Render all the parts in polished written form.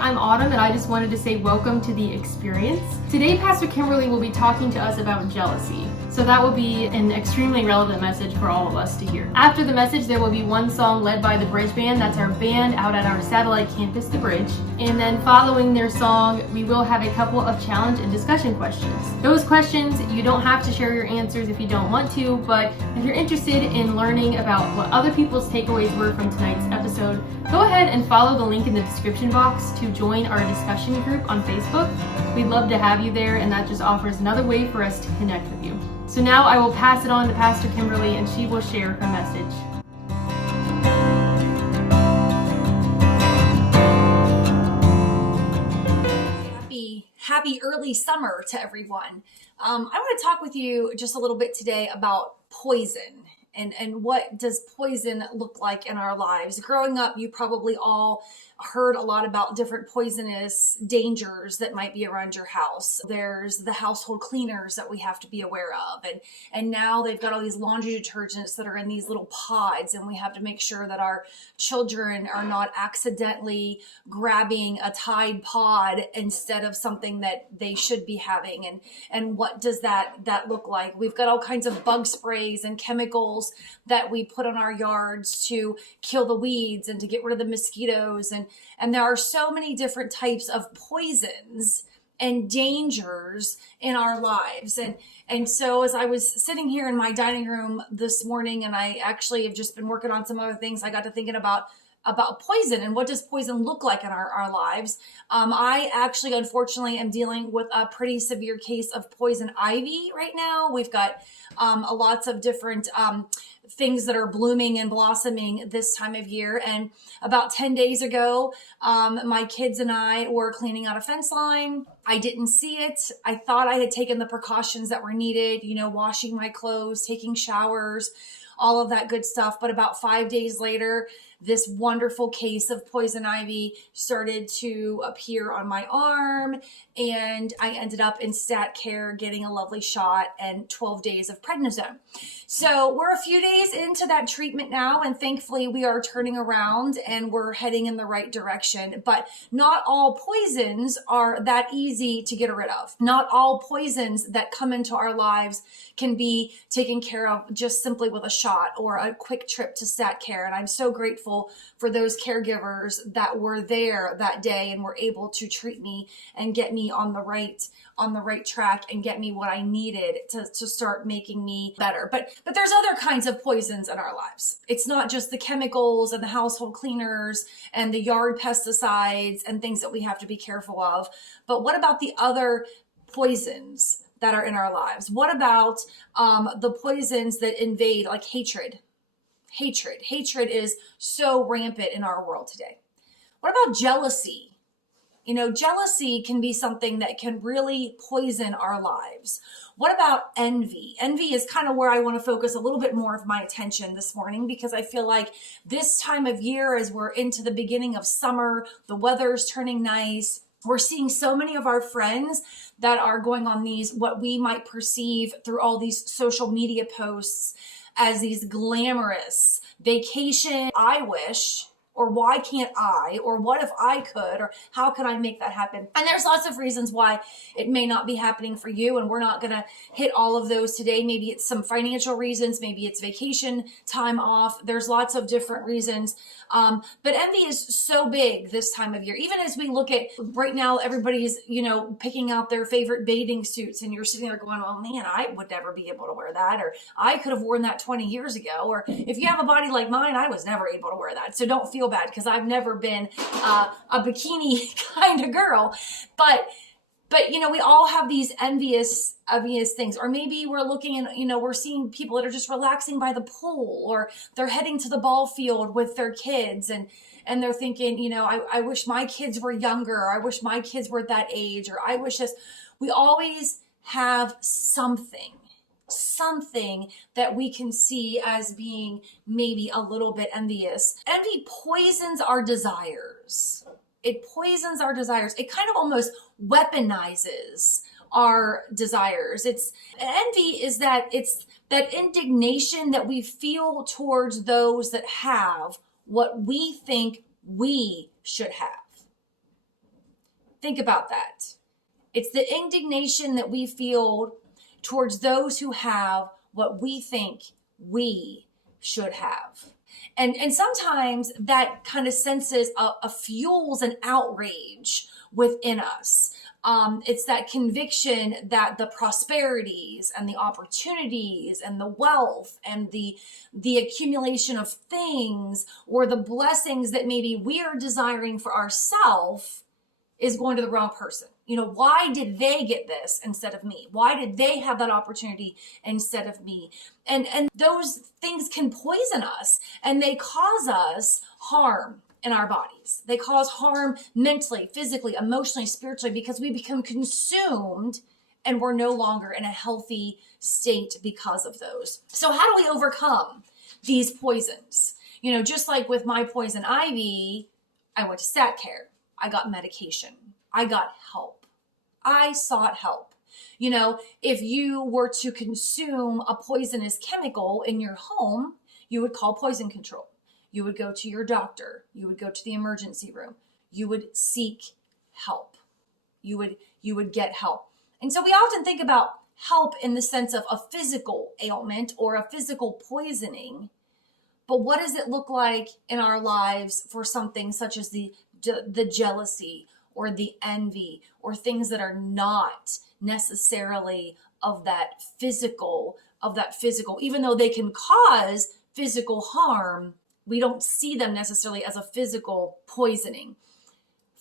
I'm Autumn, and I just wanted to say welcome to the experience. Today, Pastor Kimberly will be talking to us about jealousy. So that will be an extremely relevant message for all of us to hear. After the message, there will be one song led by the Bridge Band. That's our band out at our satellite campus, The Bridge. And then following their song, we will have a couple of challenge and discussion questions. Those questions, you don't have to share your answers if you don't want to, but if you're interested in learning about what other people's takeaways were from tonight's episode, go ahead and follow the link in the description box to join our discussion group on Facebook. We'd love to have you there, and that just offers another way for us to connect with you. So now I will pass it on to Pastor Kimberly, and she will share her message. Happy early summer to everyone. I want to talk with you just a little bit today about poison and what does poison look like in our lives. Growing up, you probably all heard a lot about different poisonous dangers that might be around your house. There's the household cleaners that we have to be aware of. And now they've got all these laundry detergents that are in these little pods, and we have to make sure that our children are not accidentally grabbing a Tide pod instead of something that they should be having. And what does that look like? We've got all kinds of bug sprays and chemicals that we put on our yards to kill the weeds and to get rid of the mosquitoes. And there are so many different types of poisons and dangers in our lives. And so as I was sitting here in my dining room this morning, and I actually have just been working on some other things, I got to thinking about poison and what does poison look like in our lives. I actually, unfortunately, am dealing with a pretty severe case of poison ivy right now. We've got lots of different things that are blooming and blossoming this time of year. And about 10 days ago, my kids and I were cleaning out a fence line. I didn't see it. I thought I had taken the precautions that were needed, washing my clothes, taking showers, all of that good stuff. But about 5 days later, this wonderful case of poison ivy started to appear on my arm, and I ended up in stat care getting a lovely shot and 12 days of prednisone. So we're a few days into that treatment now, and thankfully we are turning around and we're heading in the right direction. But not all poisons are that easy to get rid of. Not all poisons that come into our lives can be taken care of just simply with a shot or a quick trip to stat care. And I'm so grateful for those caregivers that were there that day and were able to treat me and get me on the right track and get me what I needed to start making me better. But there's other kinds of poisons in our lives. It's not just the chemicals and the household cleaners and the yard pesticides and things that we have to be careful of. But what about the other poisons that are in our lives? What about the poisons that invade, like hatred? Hatred is so rampant in our world today. What about jealousy? Jealousy can be something that can really poison our lives. What about envy? Envy is kind of where I want to focus a little bit more of my attention this morning, because I feel like this time of year, as we're into the beginning of summer, the weather's turning nice. We're seeing so many of our friends that are going on these, what we might perceive through all these social media posts as these glamorous vacation, I wish, or why can't I, or what if I could, or how can I make that happen? And there's lots of reasons why it may not be happening for you, and we're not going to hit all of those today. Maybe it's some financial reasons, maybe it's vacation time off. There's lots of different reasons. But envy is so big this time of year. Even as we look at right now, everybody's, picking out their favorite bathing suits, and you're sitting there going, oh man, I would never be able to wear that. Or I could have worn that 20 years ago. Or if you have a body like mine, I was never able to wear that. So don't feel bad, because I've never been a bikini kind of girl. But we all have these envious things. Or maybe we're looking and, we're seeing people that are just relaxing by the pool, or they're heading to the ball field with their kids, and they're thinking, I wish my kids were younger, or I wish my kids were at that age, or I wish this. We always have something that we can see as being maybe a little bit envious. Envy poisons our desires. It poisons our desires. It kind of almost weaponizes our desires. Envy is that indignation that we feel towards those that have what we think we should have. Think about that. It's the indignation that we feel towards those who have what we think we should have. And sometimes that kind of senses a fuels an outrage within us. It's that conviction that the prosperities and the opportunities and the wealth and the accumulation of things or the blessings that maybe we are desiring for ourselves is going to the wrong person. Why did they get this instead of me? Why did they have that opportunity instead of me? And those things can poison us, and they cause us harm in our bodies. They cause harm mentally, physically, emotionally, spiritually, because we become consumed and we're no longer in a healthy state because of those. So how do we overcome these poisons? Just like with my poison ivy, I went to stat care. I got medication. I got help. I sought help. If you were to consume a poisonous chemical in your home, you would call poison control. You would go to your doctor. You would go to the emergency room. You would seek help. You would get help. And so we often think about help in the sense of a physical ailment or a physical poisoning. But what does it look like in our lives for something such as the jealousy or the envy or things that are not necessarily of that physical, even though they can cause physical harm, we don't see them necessarily as a physical poisoning.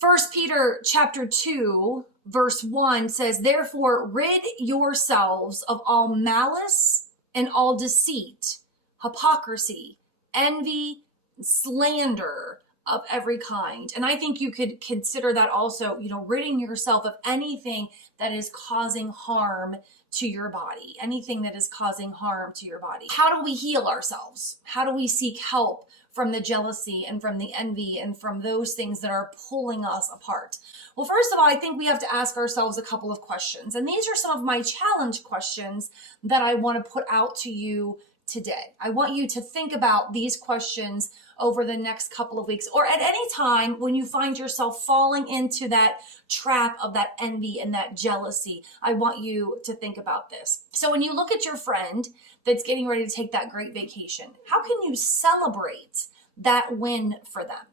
1 Peter chapter 2, verse 1 says, "Therefore rid yourselves of all malice and all deceit, hypocrisy, envy, slander of every kind." And I think you could consider that also, ridding yourself of anything that is causing harm to your body, anything that is causing harm to your body. How do we heal ourselves? How do we seek help from the jealousy and from the envy and from those things that are pulling us apart? Well, first of all, I think we have to ask ourselves a couple of questions. And these are some of my challenge questions that I want to put out to you today. I want you to think about these questions over the next couple of weeks, or at any time when you find yourself falling into that trap of that envy and that jealousy. I want you to think about this. So when you look at your friend that's getting ready to take that great vacation, how can you celebrate that win for them?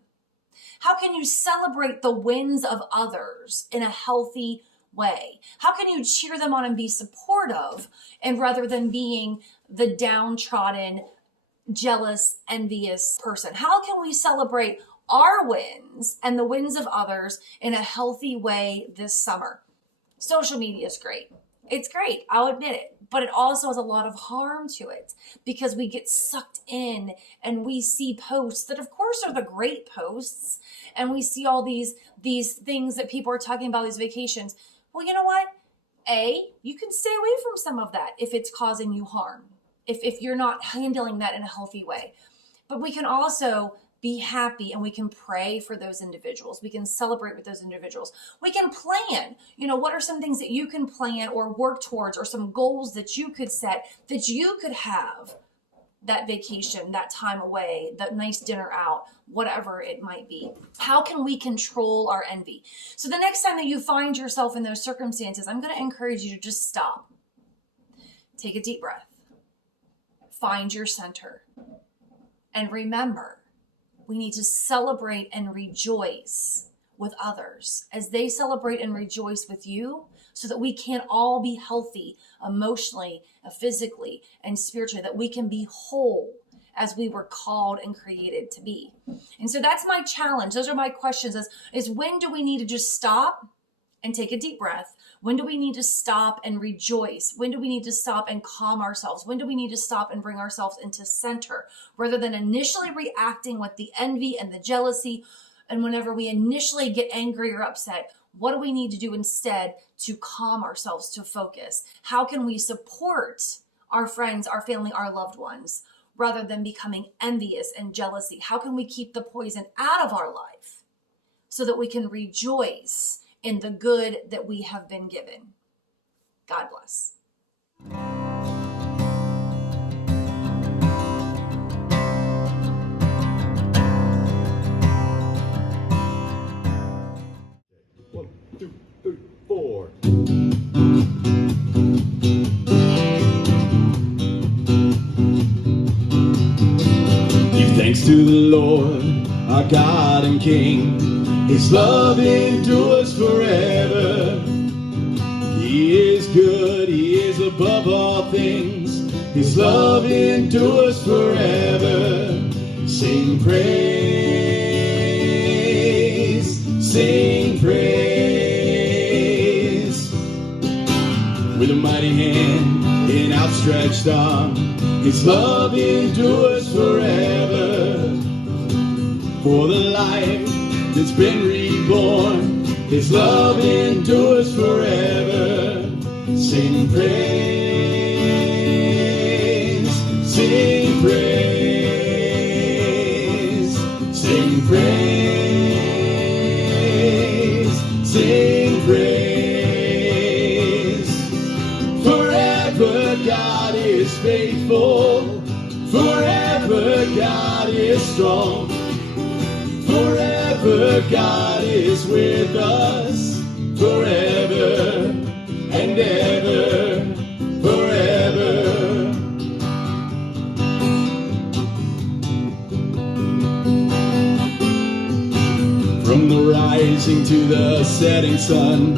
How can you celebrate the wins of others in a healthy way? How can you cheer them on and be supportive, and rather than being the downtrodden, jealous, envious person? How can we celebrate our wins and the wins of others in a healthy way this summer? Social media is great. It's great, I'll admit it, but it also has a lot of harm to it because we get sucked in and we see posts that of course are the great posts, and we see all these things that people are talking about, these vacations. Well, you know what? You can stay away from some of that if it's causing you harm, if you're not handling that in a healthy way. But we can also be happy and we can pray for those individuals. We can celebrate with those individuals. We can plan, what are some things that you can plan or work towards, or some goals that you could set, that you could have that vacation, that time away, that nice dinner out, whatever it might be. How can we control our envy? So the next time that you find yourself in those circumstances, I'm going to encourage you to just stop. Take a deep breath. Find your center. And remember, we need to celebrate and rejoice with others as they celebrate and rejoice with you, so that we can all be healthy emotionally, physically, and spiritually, that we can be whole as we were called and created to be. And so that's my challenge. Those are my questions is when do we need to just stop and take a deep breath? When do we need to stop and rejoice? When do we need to stop and calm ourselves? When do we need to stop and bring ourselves into center, rather than initially reacting with the envy and the jealousy? And whenever we initially get angry or upset, what do we need to do instead to calm ourselves, to focus? How can we support our friends, our family, our loved ones, rather than becoming envious and jealousy? How can we keep the poison out of our life so that we can rejoice in the good that we have been given? God bless. Praise to the Lord, our God and King. His love endures forever. He is good, He is above all things. His love endures forever. Sing praise, sing praise. With a mighty hand and outstretched arm, His love endures forever. For the life that's been reborn, His love endures forever. Sing praise, sing praise, sing praise, sing praise. Forever God is faithful, forever God is strong, forever God is with us, forever and ever, forever. From the rising to the setting sun,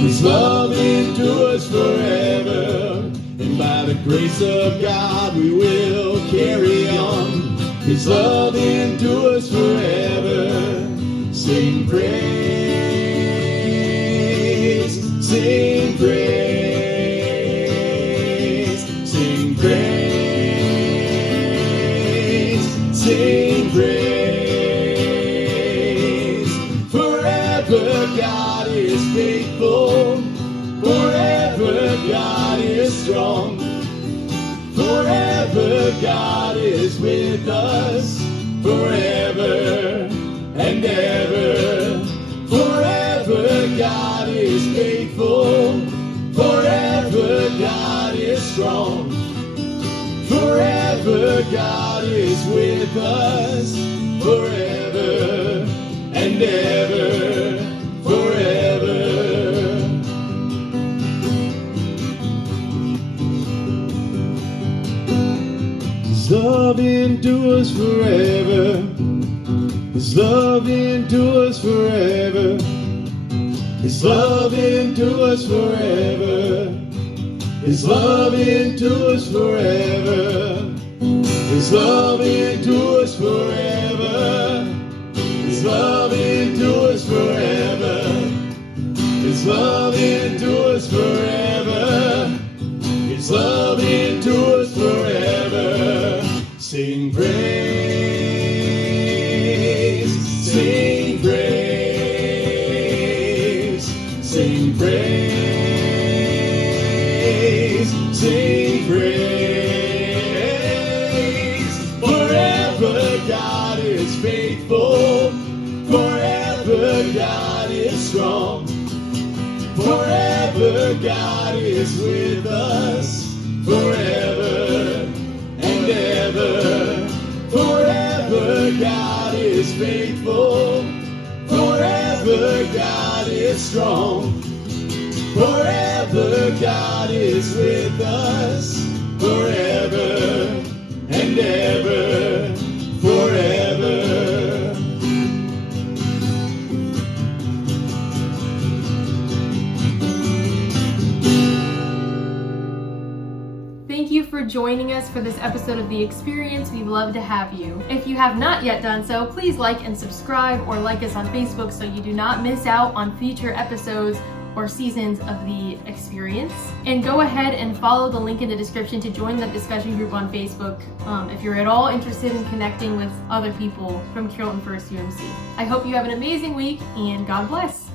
His love endures forever. And by the grace of God we will carry on. His love endures forever. Sing praise, sing praise, sing praise, sing praise. Forever God is faithful, forever God is strong, forever God is with us, forever and ever. Forever God is faithful, forever God is strong, forever God is with us, forever and ever, forever. His love endures forever. His love endures forever. His love endures forever. His love endures forever. His love endures forever. His love endures forever. His love endures forever. His love endures forever. Sing praise, sing praise, sing praise, sing praise. Forever God is faithful, forever God is strong, forever God is with us, forever and ever. Forever God is faithful, forever God is strong, forever God is with us, forever and ever, forever. Thank you for joining us for this episode of The Experience. We'd love to have you. If you have not yet done so, please like and subscribe or like us on Facebook so you do not miss out on future episodes or seasons of The Experience. And go ahead and follow the link in the description to join the discussion group on Facebook if you're at all interested in connecting with other people from Carrollton First UMC. I hope you have an amazing week and God bless.